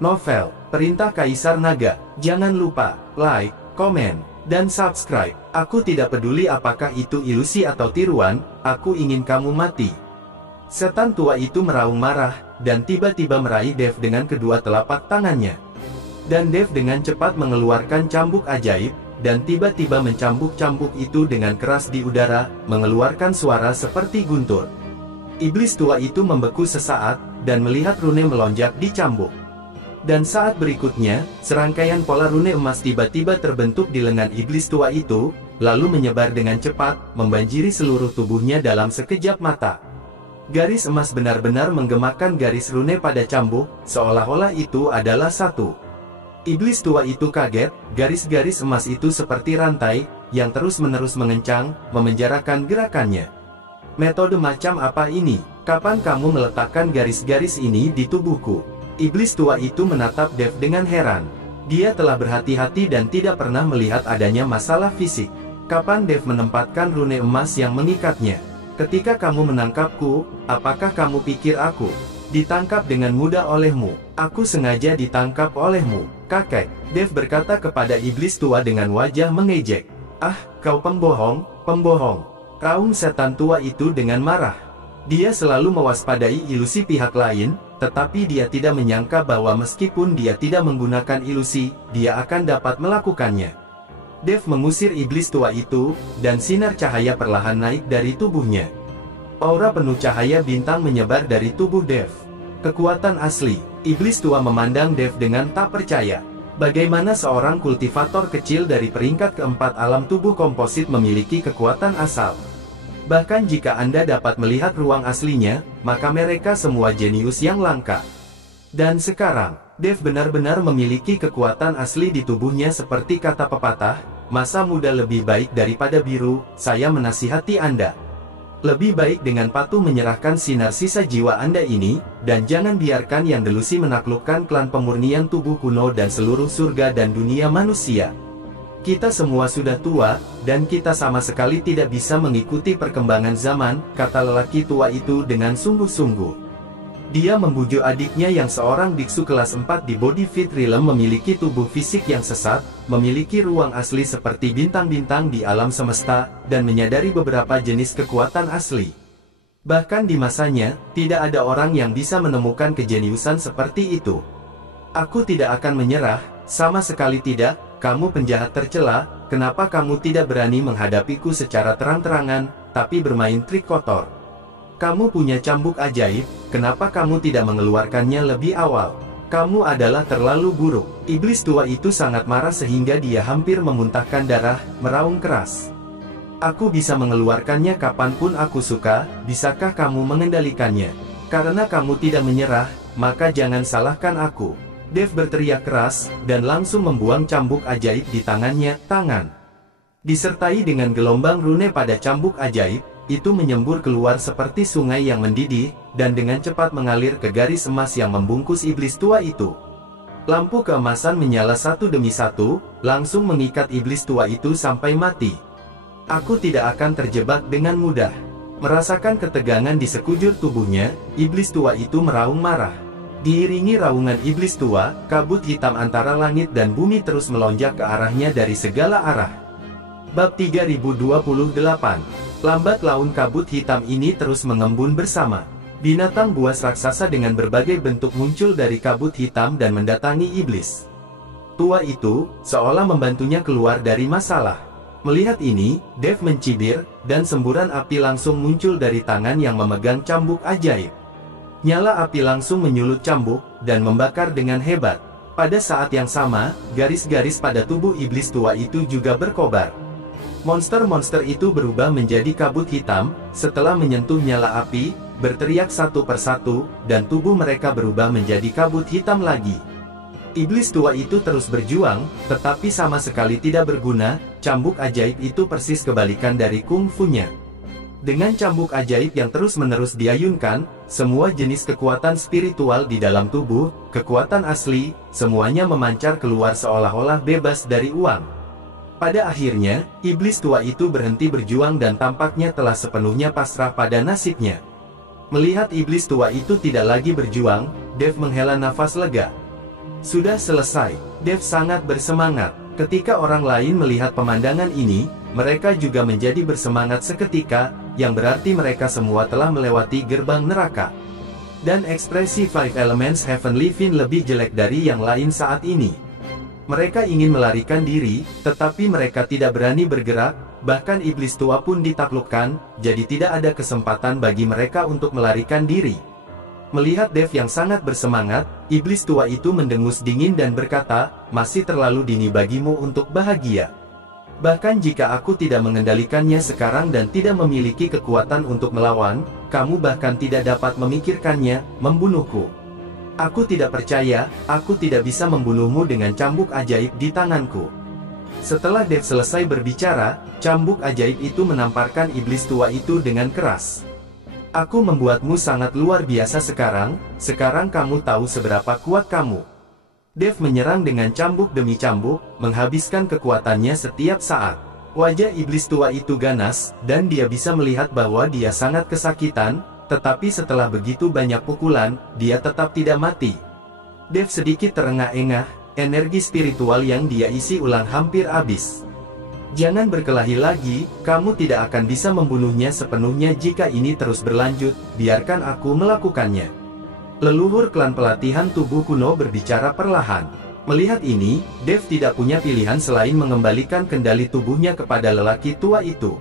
novel, Perintah Kaisar Naga. Jangan lupa, like, komen, dan subscribe. Aku tidak peduli apakah itu ilusi atau tiruan, aku ingin kamu mati. Setan tua itu meraung marah, dan tiba-tiba meraih Dev dengan kedua telapak tangannya. Dan Dev dengan cepat mengeluarkan cambuk ajaib, dan tiba-tiba mencambuk-cambuk itu dengan keras di udara, mengeluarkan suara seperti guntur. Iblis tua itu membeku sesaat, dan melihat rune melonjak di cambuk. Dan saat berikutnya, serangkaian pola rune emas tiba-tiba terbentuk di lengan iblis tua itu, lalu menyebar dengan cepat, membanjiri seluruh tubuhnya dalam sekejap mata. Garis emas benar-benar menggemakan garis rune pada cambuk, seolah-olah itu adalah satu. Iblis tua itu kaget, garis-garis emas itu seperti rantai, yang terus-menerus mengencang, memenjarakan gerakannya. Metode macam apa ini? Kapan kamu meletakkan garis-garis ini di tubuhku? Iblis tua itu menatap Dev dengan heran. Dia telah berhati-hati dan tidak pernah melihat adanya masalah fisik. Kapan Dev menempatkan rune emas yang mengikatnya? Ketika kamu menangkapku, apakah kamu pikir aku ditangkap dengan mudah olehmu? Aku sengaja ditangkap olehmu, kakek. Dev berkata kepada iblis tua dengan wajah mengejek. Ah, kau pembohong, pembohong. Raung setan tua itu dengan marah. Dia selalu mewaspadai ilusi pihak lain, tetapi dia tidak menyangka bahwa meskipun dia tidak menggunakan ilusi, dia akan dapat melakukannya. Dev mengusir iblis tua itu, dan sinar cahaya perlahan naik dari tubuhnya. Aura penuh cahaya bintang menyebar dari tubuh Dev. Kekuatan asli. Iblis tua memandang Dev dengan tak percaya. Bagaimana seorang kultivator kecil dari peringkat keempat alam tubuh komposit memiliki kekuatan asal? Bahkan jika Anda dapat melihat ruang aslinya, maka mereka semua jenius yang langka. Dan sekarang, Dev benar-benar memiliki kekuatan asli di tubuhnya seperti kata pepatah, masa muda lebih baik daripada biru. Saya menasihati Anda. Lebih baik dengan patuh menyerahkan sinar sisa jiwa Anda ini, dan jangan biarkan yang delusi menaklukkan klan pemurnian tubuh kuno dan seluruh surga dan dunia manusia. Kita semua sudah tua, dan kita sama sekali tidak bisa mengikuti perkembangan zaman, kata lelaki tua itu dengan sungguh-sungguh. Dia membujuk adiknya yang seorang biksu kelas 4 di Body Fit Realm memiliki tubuh fisik yang sesat, memiliki ruang asli seperti bintang-bintang di alam semesta, dan menyadari beberapa jenis kekuatan asli. Bahkan di masanya, tidak ada orang yang bisa menemukan kejeniusan seperti itu. Aku tidak akan menyerah, sama sekali tidak. Kamu penjahat tercela, kenapa kamu tidak berani menghadapiku secara terang-terangan, tapi bermain trik kotor? Kamu punya cambuk ajaib, kenapa kamu tidak mengeluarkannya lebih awal? Kamu adalah terlalu buruk. Iblis tua itu sangat marah sehingga dia hampir memuntahkan darah, meraung keras. Aku bisa mengeluarkannya kapanpun aku suka, bisakah kamu mengendalikannya? Karena kamu tidak menyerah, maka jangan salahkan aku. Dev berteriak keras, dan langsung membuang cambuk ajaib di tangannya, tangan. Disertai dengan gelombang rune pada cambuk ajaib, itu menyembur keluar seperti sungai yang mendidih, dan dengan cepat mengalir ke garis emas yang membungkus iblis tua itu. Lampu keemasan menyala satu demi satu, langsung mengikat iblis tua itu sampai mati. Aku tidak akan terjebak dengan mudah. Merasakan ketegangan di sekujur tubuhnya, iblis tua itu meraung marah. Diiringi raungan iblis tua, kabut hitam antara langit dan bumi terus melonjak ke arahnya dari segala arah. Bab 3028. Lambat laun kabut hitam ini terus mengembun bersama. Binatang buas raksasa dengan berbagai bentuk muncul dari kabut hitam dan mendatangi iblis tua itu, seolah membantunya keluar dari masalah. Melihat ini, Dev mencibir, dan semburan api langsung muncul dari tangan yang memegang cambuk ajaib. Nyala api langsung menyulut cambuk, dan membakar dengan hebat. Pada saat yang sama, garis-garis pada tubuh iblis tua itu juga berkobar. Monster-monster itu berubah menjadi kabut hitam, setelah menyentuh nyala api, berteriak satu persatu, dan tubuh mereka berubah menjadi kabut hitam lagi. Iblis tua itu terus berjuang, tetapi sama sekali tidak berguna. Cambuk ajaib itu persis kebalikan dari kungfunya. Dengan cambuk ajaib yang terus-menerus diayunkan, semua jenis kekuatan spiritual di dalam tubuh, kekuatan asli, semuanya memancar keluar seolah-olah bebas dari uang. Pada akhirnya, iblis tua itu berhenti berjuang dan tampaknya telah sepenuhnya pasrah pada nasibnya. Melihat iblis tua itu tidak lagi berjuang, Dev menghela nafas lega. Sudah selesai. Dev sangat bersemangat. Ketika orang lain melihat pemandangan ini, mereka juga menjadi bersemangat seketika, yang berarti mereka semua telah melewati gerbang neraka. Dan ekspresi Five Elements Heavenly Fin lebih jelek dari yang lain saat ini. Mereka ingin melarikan diri, tetapi mereka tidak berani bergerak, bahkan iblis tua pun ditaklukkan, jadi tidak ada kesempatan bagi mereka untuk melarikan diri. Melihat Dev yang sangat bersemangat, iblis tua itu mendengus dingin dan berkata, "Masih terlalu dini bagimu untuk bahagia. Bahkan jika aku tidak mengendalikannya sekarang dan tidak memiliki kekuatan untuk melawan, kamu bahkan tidak dapat memikirkannya, membunuhku. Aku tidak percaya, aku tidak bisa membunuhmu dengan cambuk ajaib di tanganku." Setelah Dev selesai berbicara, cambuk ajaib itu menamparkan iblis tua itu dengan keras. "Aku membuatmu sangat luar biasa sekarang kamu tahu seberapa kuat kamu." Dev menyerang dengan cambuk demi cambuk, menghabiskan kekuatannya setiap saat. Wajah iblis tua itu ganas, dan dia bisa melihat bahwa dia sangat kesakitan, tetapi setelah begitu banyak pukulan, dia tetap tidak mati. Dev sedikit terengah-engah, energi spiritual yang dia isi ulang hampir habis. "Jangan berkelahi lagi, kamu tidak akan bisa membunuhnya sepenuhnya jika ini terus berlanjut, biarkan aku melakukannya." Leluhur klan pelatihan tubuh kuno berbicara perlahan. Melihat ini, Dev tidak punya pilihan selain mengembalikan kendali tubuhnya kepada lelaki tua itu.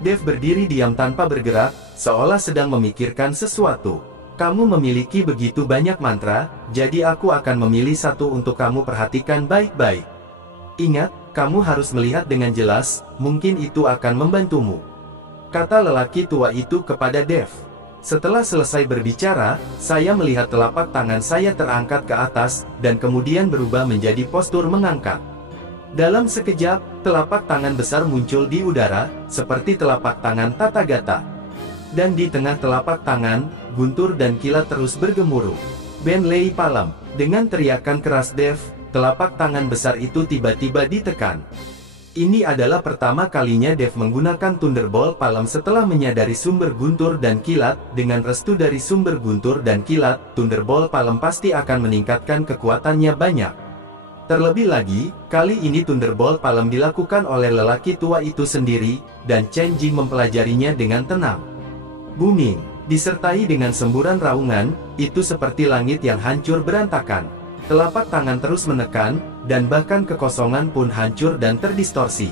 Dev berdiri diam tanpa bergerak, seolah sedang memikirkan sesuatu. "Kamu memiliki begitu banyak mantra, jadi aku akan memilih satu untuk kamu perhatikan baik-baik. Ingat, kamu harus melihat dengan jelas, mungkin itu akan membantumu," kata lelaki tua itu kepada Dev. "Setelah selesai berbicara, saya melihat telapak tangan saya terangkat ke atas, dan kemudian berubah menjadi postur mengangkat. Dalam sekejap, telapak tangan besar muncul di udara, seperti telapak tangan Tathagata. Dan di tengah telapak tangan, guntur dan kilat terus bergemuruh. Benlei Palem." Dengan teriakan keras Dev, telapak tangan besar itu tiba-tiba ditekan. Ini adalah pertama kalinya Dev menggunakan Thunderbolt Palem setelah menyadari sumber guntur dan kilat. Dengan restu dari sumber guntur dan kilat, Thunderbolt Palem pasti akan meningkatkan kekuatannya banyak. Terlebih lagi, kali ini Thunderbolt Palem dilakukan oleh lelaki tua itu sendiri, dan Chen Jing mempelajarinya dengan tenang. Booming, disertai dengan semburan raungan, itu seperti langit yang hancur berantakan. Telapak tangan terus menekan, dan bahkan kekosongan pun hancur dan terdistorsi.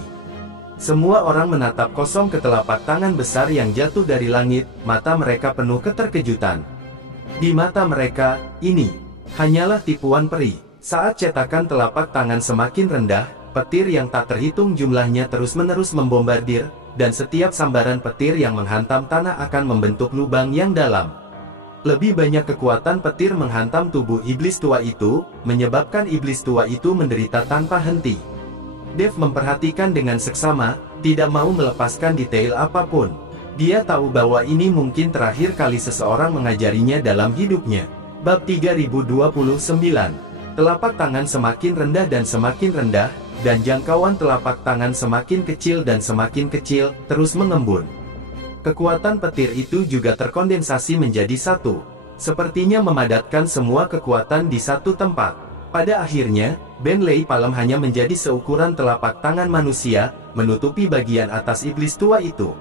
Semua orang menatap kosong ke telapak tangan besar yang jatuh dari langit, mata mereka penuh keterkejutan. Di mata mereka, ini hanyalah tipuan peri. Saat cetakan telapak tangan semakin rendah, petir yang tak terhitung jumlahnya terus-menerus membombardir, dan setiap sambaran petir yang menghantam tanah akan membentuk lubang yang dalam. Lebih banyak kekuatan petir menghantam tubuh iblis tua itu, menyebabkan iblis tua itu menderita tanpa henti. Dev memperhatikan dengan seksama, tidak mau melepaskan detail apapun. Dia tahu bahwa ini mungkin terakhir kali seseorang mengajarinya dalam hidupnya. Bab 3029. Telapak tangan semakin rendah dan semakin rendah, dan jangkauan telapak tangan semakin kecil dan semakin kecil, terus mengembun. Kekuatan petir itu juga terkondensasi menjadi satu. Sepertinya memadatkan semua kekuatan di satu tempat. Pada akhirnya, Benlei Palem hanya menjadi seukuran telapak tangan manusia, menutupi bagian atas iblis tua itu.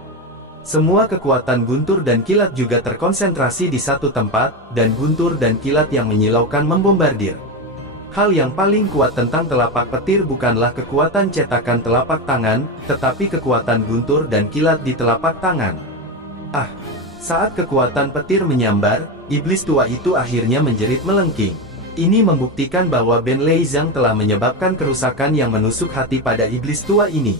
Semua kekuatan guntur dan kilat juga terkonsentrasi di satu tempat, dan guntur dan kilat yang menyilaukan membombardir. Hal yang paling kuat tentang telapak petir bukanlah kekuatan cetakan telapak tangan, tetapi kekuatan guntur dan kilat di telapak tangan. Saat kekuatan petir menyambar, iblis tua itu akhirnya menjerit melengking. Ini membuktikan bahwa Benlei Zhang telah menyebabkan kerusakan yang menusuk hati pada iblis tua ini.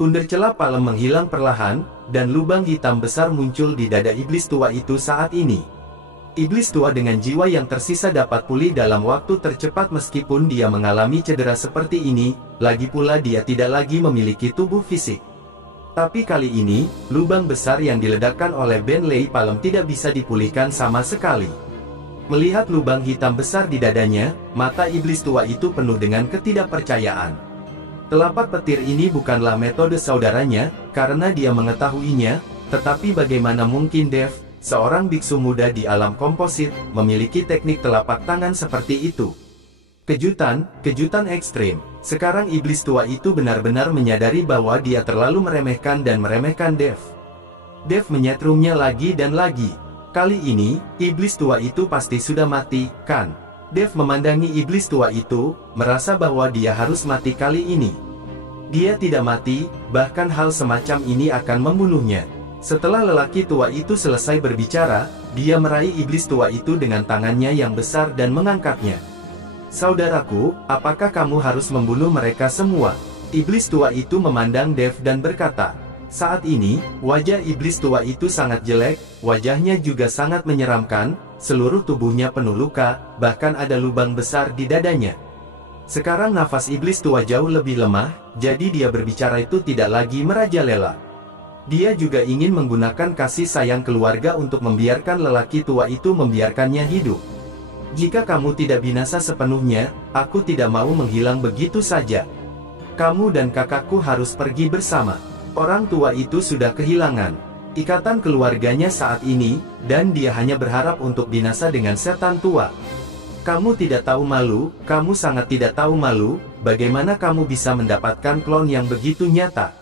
Thunder celah Palem menghilang perlahan, dan lubang hitam besar muncul di dada iblis tua itu saat ini. Iblis tua dengan jiwa yang tersisa dapat pulih dalam waktu tercepat meskipun dia mengalami cedera seperti ini, lagi pula dia tidak lagi memiliki tubuh fisik. Tapi kali ini, lubang besar yang diledakkan oleh Benlei Palem tidak bisa dipulihkan sama sekali. Melihat lubang hitam besar di dadanya, mata iblis tua itu penuh dengan ketidakpercayaan. Telapak petir ini bukanlah metode saudaranya, karena dia mengetahuinya, tetapi bagaimana mungkin Dev, seorang biksu muda di alam komposit, memiliki teknik telapak tangan seperti itu. Kejutan ekstrim. Sekarang iblis tua itu benar-benar menyadari bahwa dia terlalu meremehkan dan meremehkan Dev. Dev menyetrumnya lagi dan lagi. Kali ini, iblis tua itu pasti sudah mati, kan? Dev memandangi iblis tua itu, merasa bahwa dia harus mati kali ini. Dia tidak mati, bahkan hal semacam ini akan membunuhnya. Setelah lelaki tua itu selesai berbicara, dia meraih iblis tua itu dengan tangannya yang besar dan mengangkatnya. Saudaraku, apakah kamu harus membunuh mereka semua? Iblis tua itu memandang Dev dan berkata. Saat ini, wajah iblis tua itu sangat jelek, wajahnya juga sangat menyeramkan, seluruh tubuhnya penuh luka, bahkan ada lubang besar di dadanya. Sekarang nafas iblis tua jauh lebih lemah, jadi dia berbicara itu tidak lagi merajalela. Dia juga ingin menggunakan kasih sayang keluarga untuk membiarkan lelaki tua itu membiarkannya hidup. Jika kamu tidak binasa sepenuhnya, aku tidak mau menghilang begitu saja. Kamu dan kakakku harus pergi bersama. Orang tua itu sudah kehilangan ikatan keluarganya saat ini, dan dia hanya berharap untuk binasa dengan setan tua. Kamu tidak tahu malu, kamu sangat tidak tahu malu, bagaimana kamu bisa mendapatkan klon yang begitu nyata?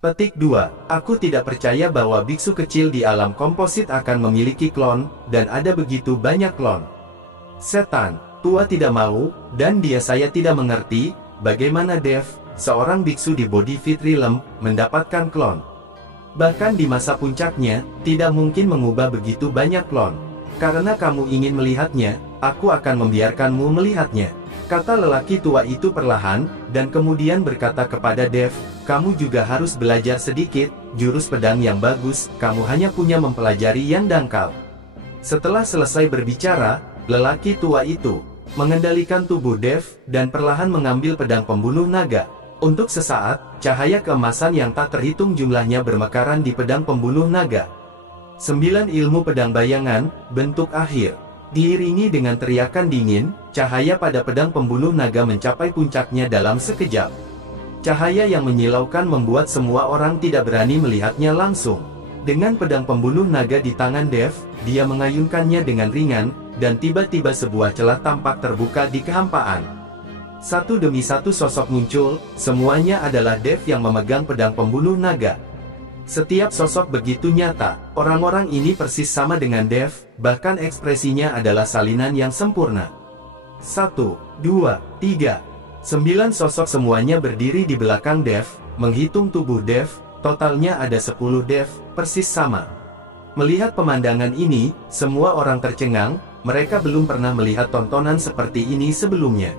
Petik 2. Aku tidak percaya bahwa biksu kecil di alam komposit akan memiliki klon, dan ada begitu banyak klon. Setan tua tidak mau, dan saya tidak mengerti, bagaimana Dev, seorang biksu di body fit realm, mendapatkan klon. Bahkan di masa puncaknya, tidak mungkin mengubah begitu banyak klon. Karena kamu ingin melihatnya, aku akan membiarkanmu melihatnya. Kata lelaki tua itu perlahan, dan kemudian berkata kepada Dev, kamu juga harus belajar sedikit, jurus pedang yang bagus, kamu hanya punya mempelajari yang dangkal. Setelah selesai berbicara, lelaki tua itu mengendalikan tubuh Dev, dan perlahan mengambil pedang pembunuh naga. Untuk sesaat, cahaya keemasan yang tak terhitung jumlahnya bermekaran di pedang pembunuh naga. 9 ilmu pedang bayangan, bentuk akhir. Diiringi dengan teriakan dingin, cahaya pada pedang pembunuh naga mencapai puncaknya dalam sekejap. Cahaya yang menyilaukan membuat semua orang tidak berani melihatnya langsung. Dengan pedang pembunuh naga di tangan Dev, dia mengayunkannya dengan ringan, dan tiba-tiba sebuah celah tampak terbuka di kehampaan. Satu demi satu sosok muncul, semuanya adalah Dev yang memegang pedang pembunuh naga. Setiap sosok begitu nyata, orang-orang ini persis sama dengan Dev, bahkan ekspresinya adalah salinan yang sempurna. 1, 2, 3, 9 sosok semuanya berdiri di belakang Dev, menghitung tubuh Dev, totalnya ada 10 Dev, persis sama. Melihat pemandangan ini, semua orang tercengang, mereka belum pernah melihat tontonan seperti ini sebelumnya.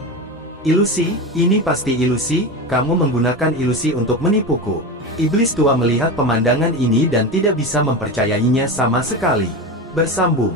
Ilusi, ini pasti ilusi, kamu menggunakan ilusi untuk menipuku. Iblis tua melihat pemandangan ini dan tidak bisa mempercayainya sama sekali. Bersambung.